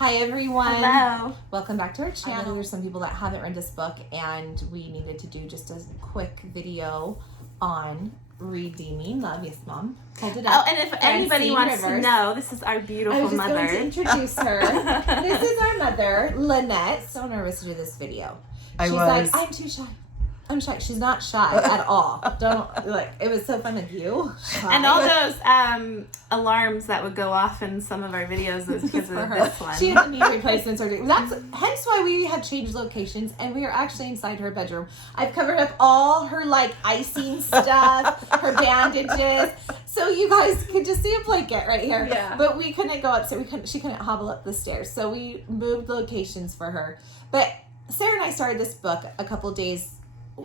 Hi everyone. Hello. Welcome back to our channel. There's some people that haven't read this book and we needed to do just a quick video on Redeeming Love. Yes, Mom. Hold it up. Oh, and if Francine anybody wants Rivers. to know, this is our beautiful I was just mother. going to introduce her. This is our mother, Lynette. So nervous to do this video. She's like, I'm too shy. I'm shy. She's not shy at all. Don't like. It was so fun with you. Shy. And all those alarms that would go off in some of our videos was because of this one. She had a knee replacement surgery. That's hence why we had changed locations, and we are actually inside her bedroom. I've covered up all her like icing stuff, her bandages, so you guys could just see a blanket right here. Yeah. But we couldn't go upstairs. She couldn't hobble up the stairs, so we moved locations for her. But Sarah and I started this book a couple days.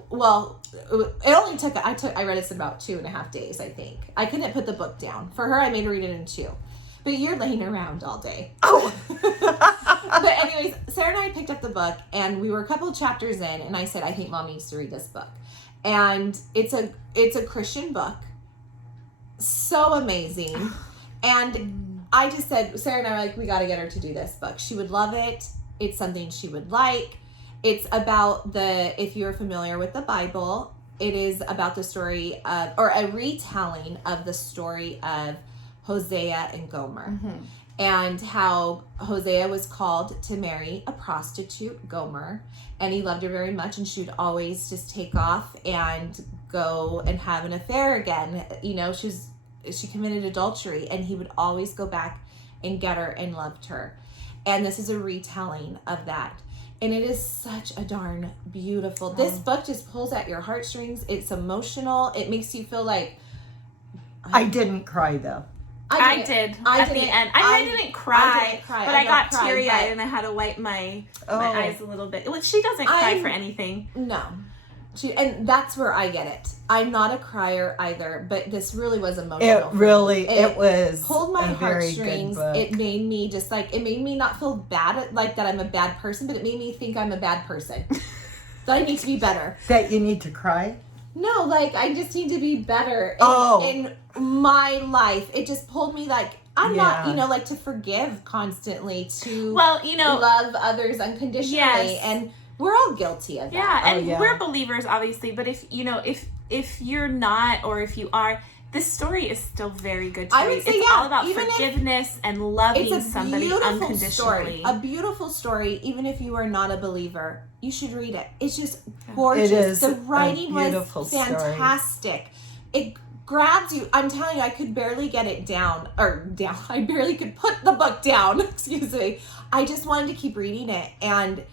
Well, it only took, I read this in about 2.5 days, I think. I couldn't put the book down. For her, I made her read it in 2. But you're laying around all day. Oh. But anyways, Sarah and I picked up the book, and we were a couple chapters in, and I said, I think Mom needs to read this book. And it's a Christian book. So amazing. And I just said, Sarah and I were like, we got to get her to do this book. She would love it. It's something she would like. It's about if you're familiar with the Bible, it is about the story of, or a retelling of the story of Hosea and Gomer. Mm-hmm. And how Hosea was called to marry a prostitute, Gomer, and he loved her very much, and she would always just take off and go and have an affair again. You know, she committed adultery, and he would always go back and get her and loved her. And this is a retelling of that. And it is such a darn beautiful. This book just pulls at your heartstrings. It's emotional. It makes you feel like... I didn't cry, though. I did at the end. I didn't cry, but I got teary-eyed and I had to wipe my eyes a little bit. She doesn't cry for anything. No. And that's where I get it. I'm not a crier either, but this really was emotional. It was pulled my heartstrings. It made me it made me not feel bad, like that I'm a bad person, but it made me think I'm a bad person. That I need to be better. That you need to cry? No, like I just need to be better in my life. It just pulled me like, I'm not, like to forgive constantly, to love others unconditionally. Yes. And we're all guilty of that. Yeah, and we're believers, obviously. But if you're not, or if you are, this story is still very good to read. It's all about forgiveness and loving somebody unconditionally. A beautiful story, even if you are not a believer. You should read it. It's just gorgeous. It is. The writing was fantastic. It grabs you. I'm telling you, I could barely get it down. I barely could put the book down. Excuse me. I just wanted to keep reading it, and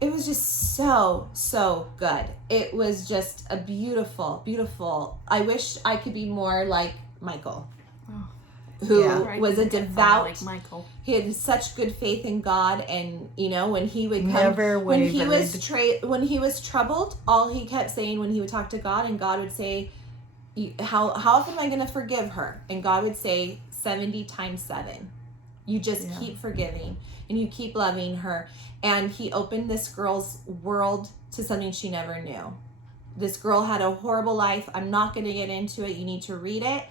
it was just so good. It was just a beautiful, beautiful. I wish I could be more like Michael, who was a devout. Like Michael. He had such good faith in God, and when he would come, when he was troubled, all he kept saying when he would talk to God, and God would say, "How often am I going to forgive her?" And God would say, 70 times 7. You just keep forgiving, and you keep loving her. And he opened this girl's world to something she never knew. This girl had a horrible life. I'm not going to get into it. You need to read it.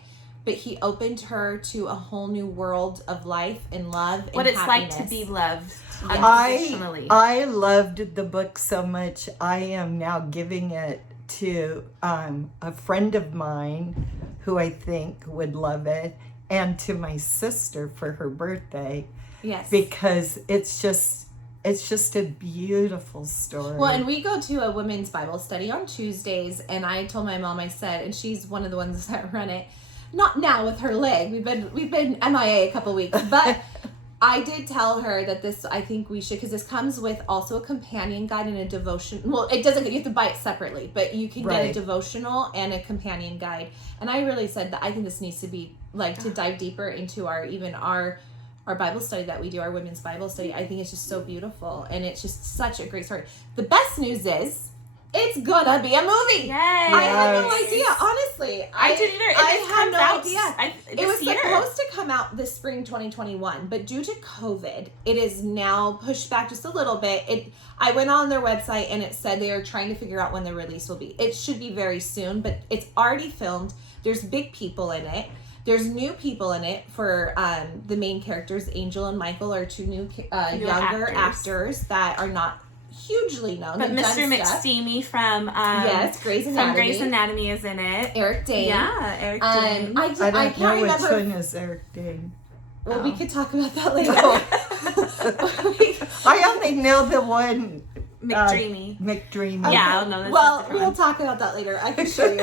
But he opened her to a whole new world of life and love and what it's happiness. like to be loved unconditionally. I loved the book so much. I am now giving it to a friend of mine who I think would love it, and to my sister for her birthday. Yes. Because it's just a beautiful story. Well, and we go to a women's Bible study on Tuesdays, and I told my mom, I said, and she's one of the ones that run it, not now with her leg. We've been MIA a couple weeks, but I did tell her that this, I think we should, because this comes with also a companion guide and a devotion. Well, it doesn't, you have to buy it separately, but you can get a devotional and a companion guide. And I really said that I think this needs to be like to dive deeper into our Bible study that we do, our women's Bible study. I think it's just so beautiful, and it's just such a great story. The best news is it's gonna be a movie. Yes. I had no idea, honestly. I didn't either. I had no idea. It was year. supposed to come out this spring 2021, but due to COVID, it is now pushed back just a little bit. I went on their website and it said they are trying to figure out when the release will be. It should be very soon, but it's already filmed. There's big people in it. There's new people in it for the main characters. Angel and Michael are two new younger actors that are not hugely known. But Mr. McSteamy from Grey's Anatomy is in it. Eric Dane. Yeah, Eric Dane. I can't remember which one is Eric Dane. Well, we could talk about that later. I only know the one. McDreamy. McDreamy. Okay. Yeah, no. Well, we'll talk about that later. I can show you.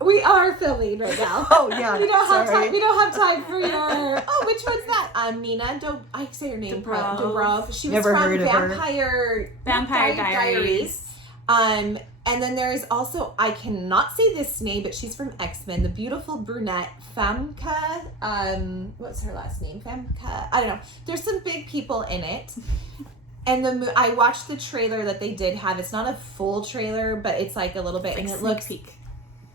We are filming right now. Oh yeah. We don't have time. We don't have time for your. Oh, which one's that? Nina. I say her name. Dobrov. She was Never from heard of Vampire Diaries. And then there is also, I cannot say this name, but she's from XMen, the beautiful brunette Famke. What's her last name? Famke. I don't know. There's some big people in it. And I watched the trailer that they did have. It's not a full trailer, but it's like a little bit, and it looks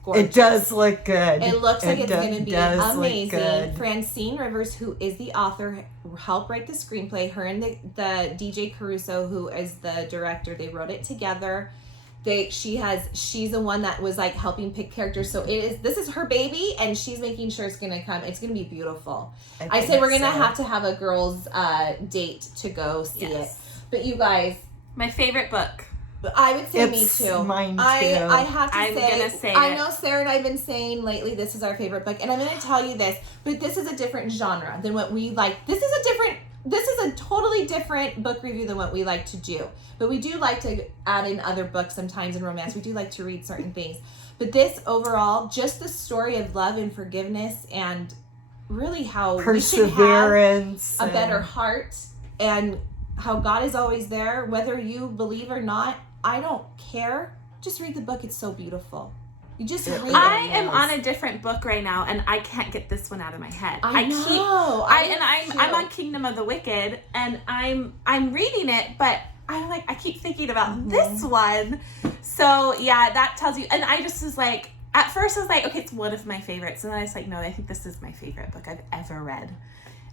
gorgeous. It does look good. It looks like it's going to be amazing. Francine Rivers, who is the author, helped write the screenplay. Her and the DJ Caruso, who is the director, they wrote it together. She's the one that was like helping pick characters. So this is her baby, and she's making sure it's gonna come. It's gonna be beautiful. I say we're gonna have to have a girls' date to go see it. But you guys, my favorite book. I would say me too. Mine too. I have to gonna say I know Sarah and I have been saying lately this is our favorite book, and I'm gonna tell you this, but this is a different genre than what we like. This is a totally different book review than what we like to do. But we do like to add in other books sometimes in romance. We do like to read certain things. But this overall, just the story of love and forgiveness, and really how perseverance, we should have a better heart, and how God is always there, whether you believe or not. I don't care. Just read the book. It's so beautiful. You just read it. I am on a different book right now, and I can't get this one out of my head. I'm on Kingdom of the Wicked, and I'm reading it, but I keep thinking about this one. So yeah, that tells you. And I just was like, at first I was like, okay, it's one of my favorites, and then I was like, no, I think this is my favorite book I've ever read.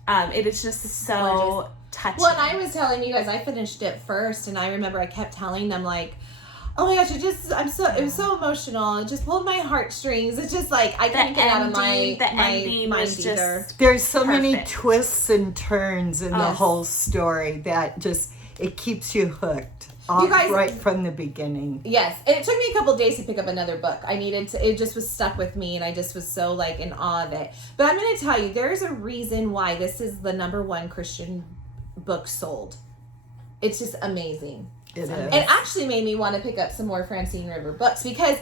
It is just so touching. Well, and I was telling you guys, I finished it first, and I remember I kept telling them like, oh my gosh, it was so emotional. It just pulled my heartstrings. It's just like I couldn't get out of my mind either. There's so many twists and turns in the whole story that just it keeps you hooked. You guys, right from the beginning. Yes, and it took me a couple days to pick up another book. It just was stuck with me, and I just was so like in awe of it. But I'm going to tell you, there's a reason why this is the #1 Christian book sold. It's just amazing. It is. It actually made me want to pick up some more Francine Rivers books, because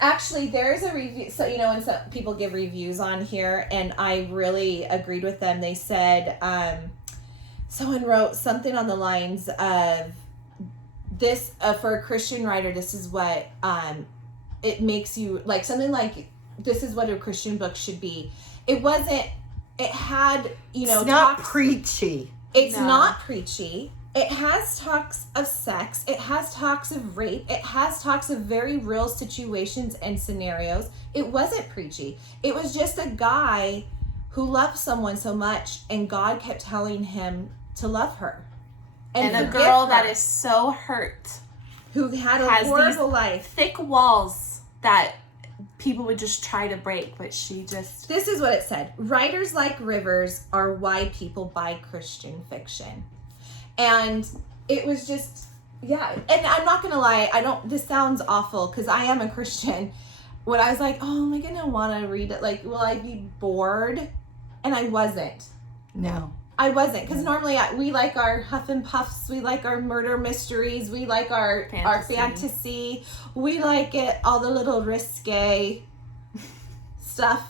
actually there's a review. So, when some people give reviews on here, and I really agreed with them. They said, someone wrote something on the lines of, this, for a Christian writer, this is what, it makes you, like, something like, this is what a Christian book should be. It had, it's not preachy. It's not preachy. It has talks of sex. It has talks of rape. It has talks of very real situations and scenarios. It wasn't preachy. It was just a guy who loved someone so much, and God kept telling him to love her. And a girl that is so hurt, who had a horrible life. Thick walls that people would just try to break, but she just... This is what it said. Writers like Rivers are why people buy Christian fiction. And it was just, yeah. And I'm not going to lie, this sounds awful, because I am a Christian. When I was like, oh, am I going to want to read it? Like, will I be bored? And I wasn't. No. I wasn't, because normally we like our Huff and Puffs, we like our murder mysteries, we like our fantasy, we like it, all the little risque stuff.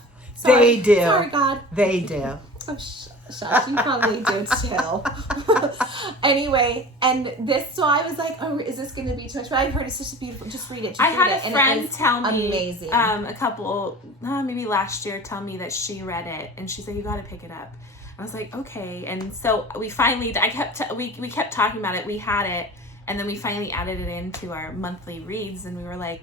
They do. Sorry, God. They do. Oh, shush, you probably do too. Anyway, and this, so I was like, oh, is this going to be too much? But I've heard it's just beautiful. Just read it. I had a friend tell me, amazing. A couple, maybe last year, tell me that she read it, and she said, you got to pick it up. I was like, okay. And so we finally, we kept talking about it. We had it, and then we finally added it into our monthly reads, and we were like,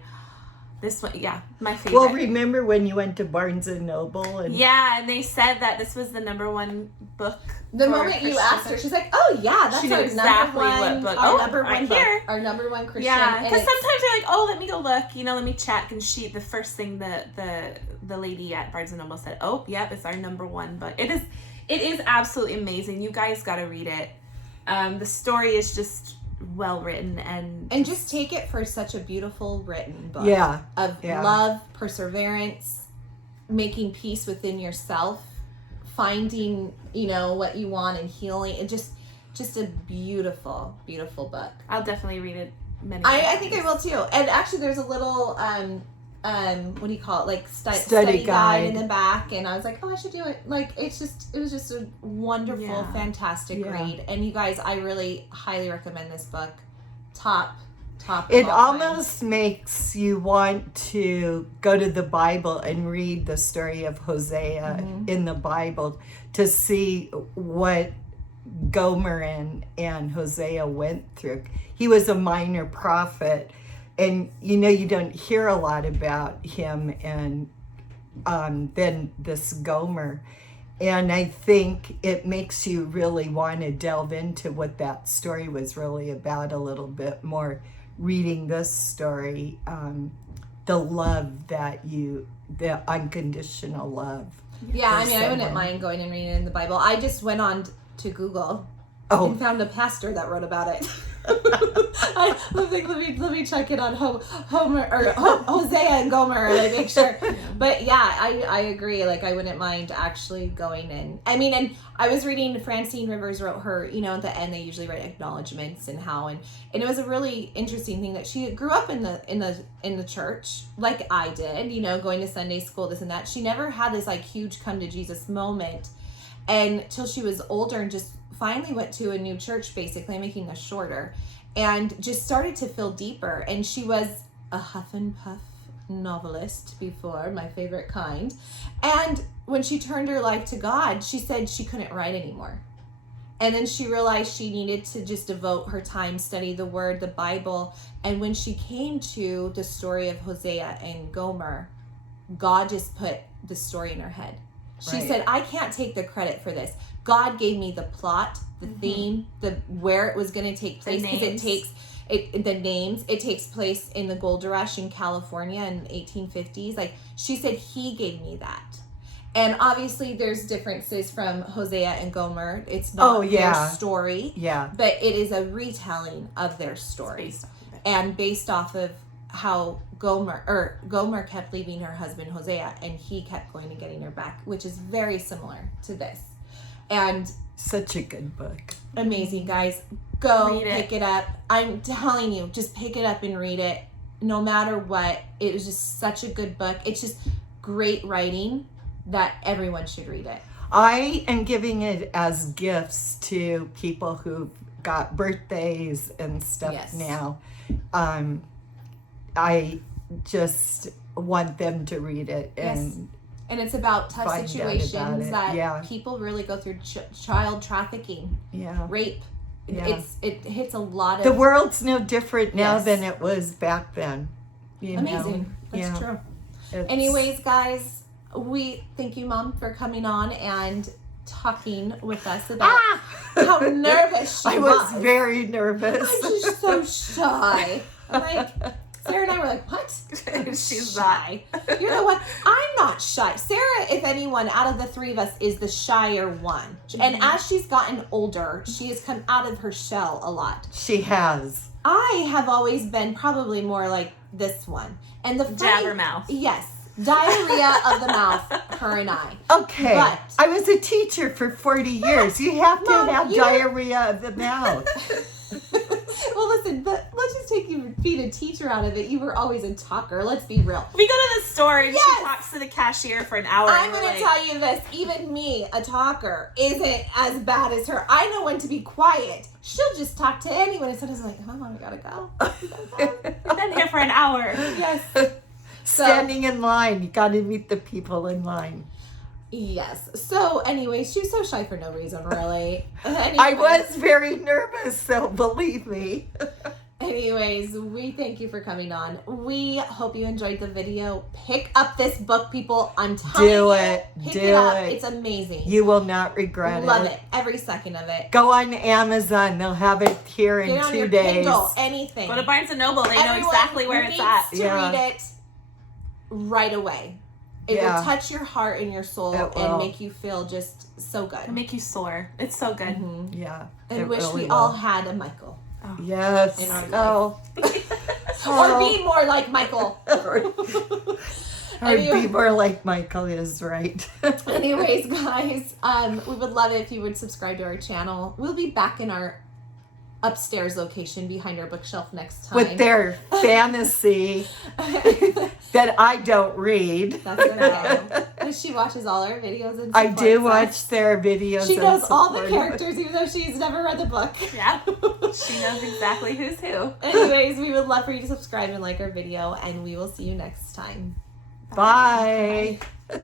This one, yeah, my favorite. Well, remember when you went to Barnes and Noble? And and they said that this was the #1 book. The moment you asked her, she's like, "Oh yeah, that's our exactly #1 book. Our #1 book, here. our #1 Christian." Yeah, because sometimes you're like, "Oh, let me go look. Let me check." And the first thing the lady at Barnes and Noble said, "Oh, yep, it's our #1 book." It is absolutely amazing. You guys got to read it. The story is just well written and just take it for such a beautiful written book. Of love, perseverance, making peace within yourself, finding what you want and healing. It just a beautiful book. I'll definitely read it many I think I will too. And actually there's a little what do you call it, like study guide in the back, and I was like, oh, I should do it. Like it was just a wonderful, fantastic read. And you guys, I really highly recommend this book. Top. It almost makes you want to go to the Bible and read the story of Hosea in the Bible to see what Gomer and Hosea went through. He was a minor prophet. And you don't hear a lot about him and then this Gomer. And I think it makes you really want to delve into what that story was really about a little bit more, reading this story, the love the unconditional love. Yeah, I mean, I wouldn't mind going and reading it in the Bible. I just went on to Google and found a pastor that wrote about it. let me check it on Homer or Hosea and Gomer and make sure. But yeah, I agree. Like I wouldn't mind actually going in. I mean, and I was reading Francine Rivers wrote her. At the end they usually write acknowledgments and it was a really interesting thing that she grew up in the church like I did. Going to Sunday school, this and that. She never had this like huge come to Jesus moment, and till she was older and just finally went to a new church, basically, making this shorter, and just started to feel deeper. And she was a huff and puff novelist before, my favorite kind. And when she turned her life to God, she said she couldn't write anymore. And then she realized she needed to just devote her time, study the Word, the Bible. And when she came to the story of Hosea and Gomer, God just put the story in her head. She said, I can't take the credit for this. God gave me the plot, the theme, where it was going to take place, because the names. It takes place in the gold rush in California in 1850s. Like she said, He gave me that. And obviously, there's differences from Hosea and Gomer. It's not their story, but it is a retelling of their story, and based off of how Gomer kept leaving her husband Hosea, and he kept going and getting her back, which is very similar to this. And such a good book. Amazing, guys. Go pick it up. I'm telling you, just pick it up and read it. No matter what, it was just such a good book. It's just great writing that everyone should read it. I am giving it as gifts to people who've got birthdays and stuff now. I just want them to read it and it's about tough situations that people really go through, child trafficking, rape. It hits a lot of... The world's no different now than it was back then. Amazing. That's true. Anyways, guys, we thank you, Mom, for coming on and talking with us about how nervous she was. I was very nervous. I'm just so shy. I'm like... Sarah and I were like, what? She's shy. You know what? I'm not shy. Sarah, if anyone, out of the three of us, is the shyer one. And as she's gotten older, she has come out of her shell a lot. She has. I have always been probably more like this one. And the Jabbermouth. Yes. Diarrhea of the mouth, her and I. Okay. But I was a teacher for 40 years. You have to have diarrhea of the mouth. Well, listen, let's just take you being a teacher out of it. You were always a talker. Let's be real. We go to the store and she talks to the cashier for an hour. I'm going to tell you this. Even me, a talker, isn't as bad as her. I know when to be quiet. She'll just talk to anyone. And sometimes I'm like, oh, we got to go. We've been here for an hour. Yes. Standing in line. You got to meet the people in line. Yes. So, anyways, she was so shy for no reason, really. I was very nervous, so believe me. Anyways, we thank you for coming on. We hope you enjoyed the video. Pick up this book, people. I'm telling you. Do it. Pick Do it up. it. It's amazing. You will not regret Love it. Every second of it. Go on Amazon. They'll have it here in Get on 2 your days. Kindle, anything. Go to Barnes & Noble. They know Everyone exactly where it's at. needs to read it right away. It will touch your heart and your soul and make you feel just so good. It'll make you soar. It's so good. Mm-hmm. Yeah. And wish we all had a Michael. Oh. Yes. In our life. Or be more like Michael. Or be more like Michael is, right. Anyways, guys, we would love it if you would subscribe to our channel. We'll be back in our upstairs location behind our bookshelf next time. With their fantasy that I don't read. That's okay. She watches all our videos and I do supports us. watch their videos. She and knows all the support characters even though she's never read the book. Yeah. She knows exactly who's who. Anyways, we would love for you to subscribe and like our video, and we will see you next time. Bye.